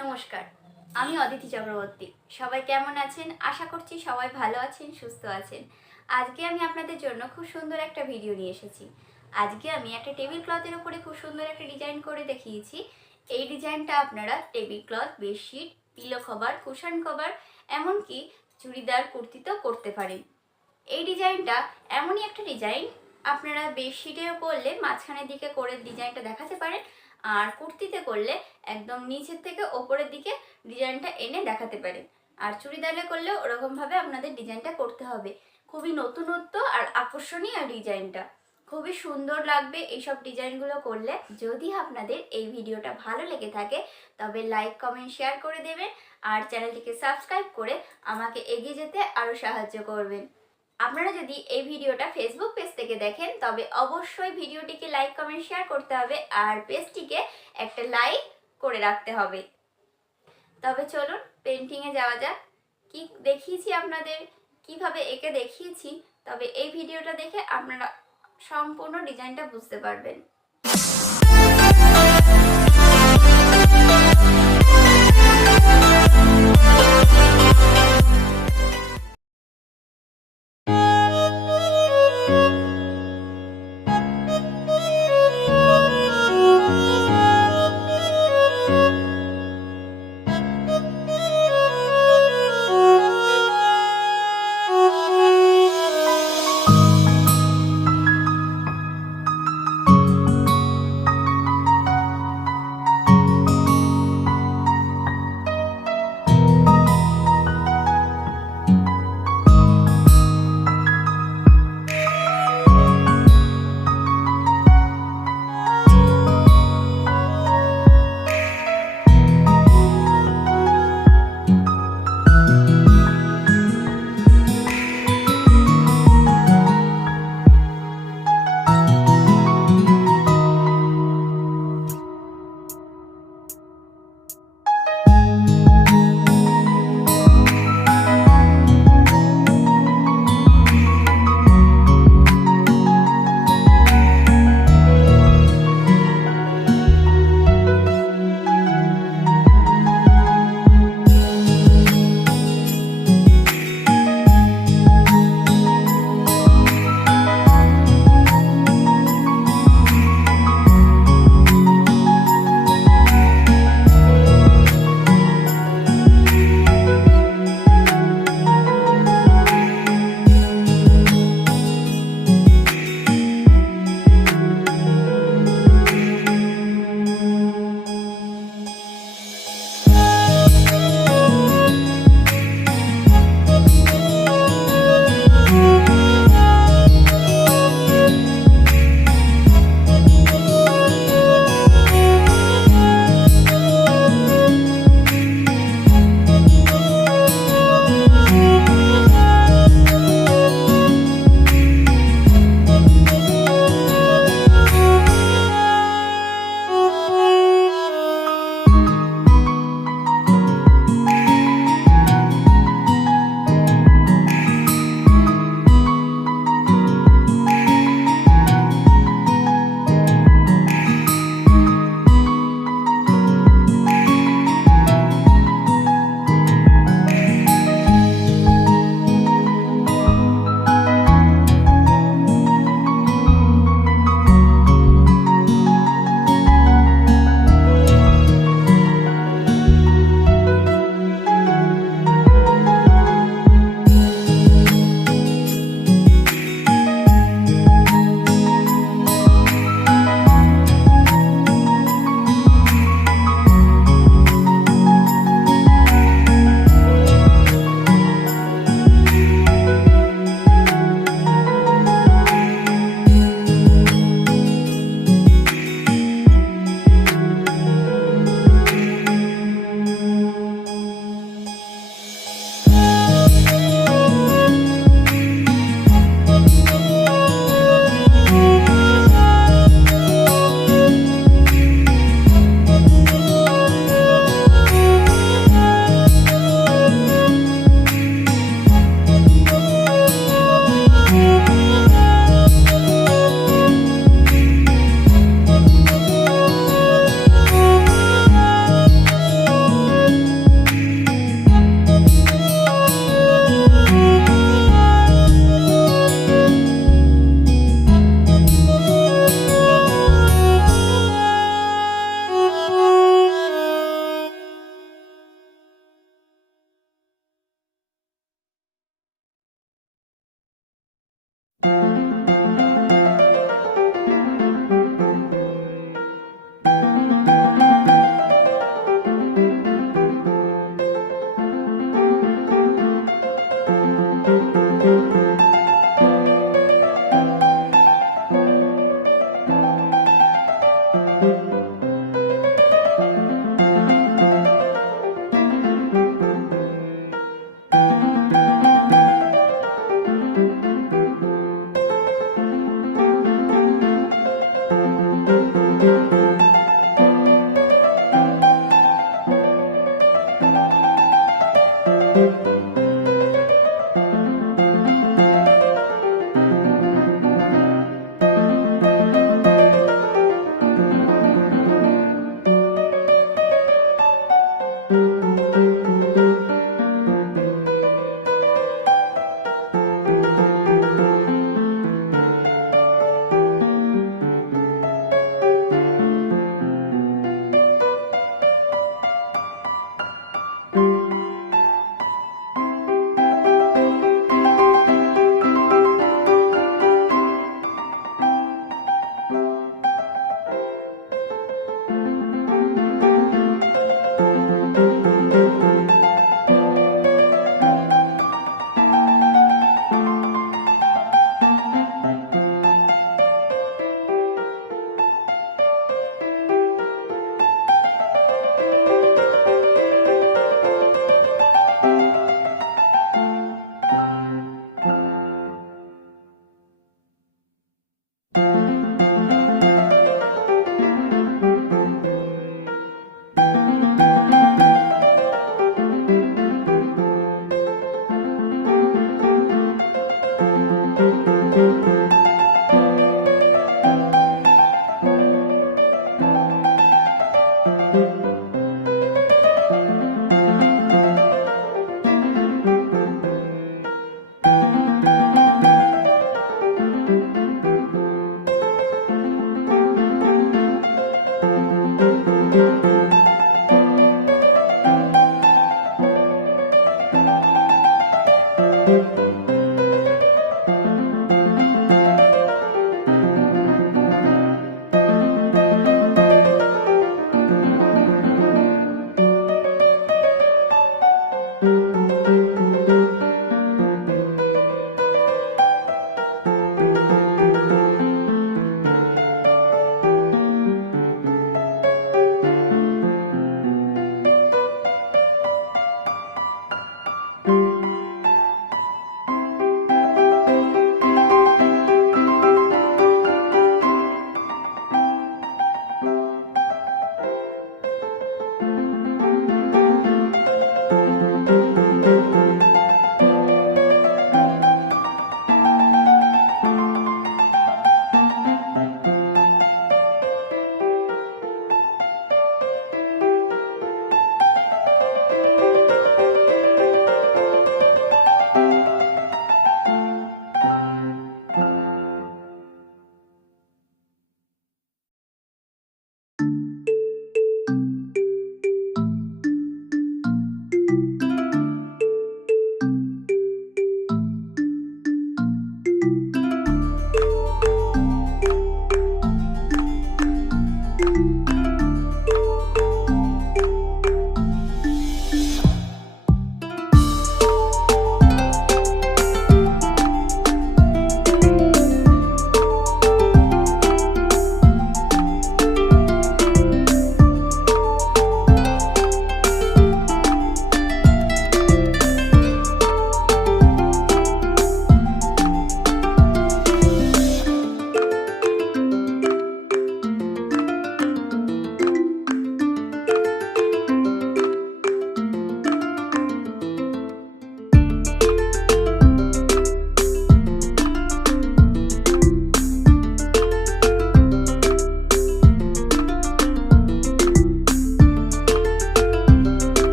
নমস্কার, আমি অদিতি চক্রবর্তী। সবাই কেমন আছেন? আশা করছি সবাই ভালো আছেন, সুস্থ আছেন। আজকে আমি আপনাদের জন্য খুব সুন্দর একটা ভিডিও নিয়ে এসেছি। আজকে আমি একটা টেবিল ক্লথের উপরে খুব সুন্দর একটা ডিজাইন করে দেখিয়েছি। এই ডিজাইনটা আপনারা table cloth, bedsheet, pillow cover, cushion cover, এমনকি চুড়িদার, কুর্তিতেও করতে পারেন। এই ডিজাইনটা এমনই একটা ডিজাইন, আপনারা বেডশিটেও করলে মাঝখানের দিকে করে ডিজাইনটা দেখাতে পারেন, আর কুর্তিতে করলে একদম নিচের থেকে ওপরের দিকে ডিজাইনটা এনে দেখাতে পারেন। আর চুড়িদারে করলেও ওরকমভাবে আপনাদের ডিজাইনটা করতে হবে। খুবই নতুনত্ব আর আকর্ষণীয় ডিজাইনটা, খুবই সুন্দর লাগবে এইসব ডিজাইনগুলো করলে। যদি আপনাদের এই ভিডিওটা ভালো লেগে থাকে তবে লাইক, কমেন্ট, শেয়ার করে দেবেন, আর চ্যানেলটিকে সাবস্ক্রাইব করে আমাকে এগিয়ে যেতে আরও সাহায্য করবেন। আপনারা যদি এই ভিডিওটা ফেসবুক পেজ থেকে দেখেন তবে অবশ্যই ভিডিওটিকে লাইক, কমেন্ট, শেয়ার করতে হবে, আর পেজটিকে একটা লাইক করে রাখতে হবে। তবে চলুন পেন্টিংয়ে যাওয়া যাক। কি দেখিয়েছি আপনাদের, কিভাবে এঁকে দেখিয়েছি, তবে এই ভিডিওটা দেখে আপনারা সম্পূর্ণ ডিজাইনটা বুঝতে পারবেন।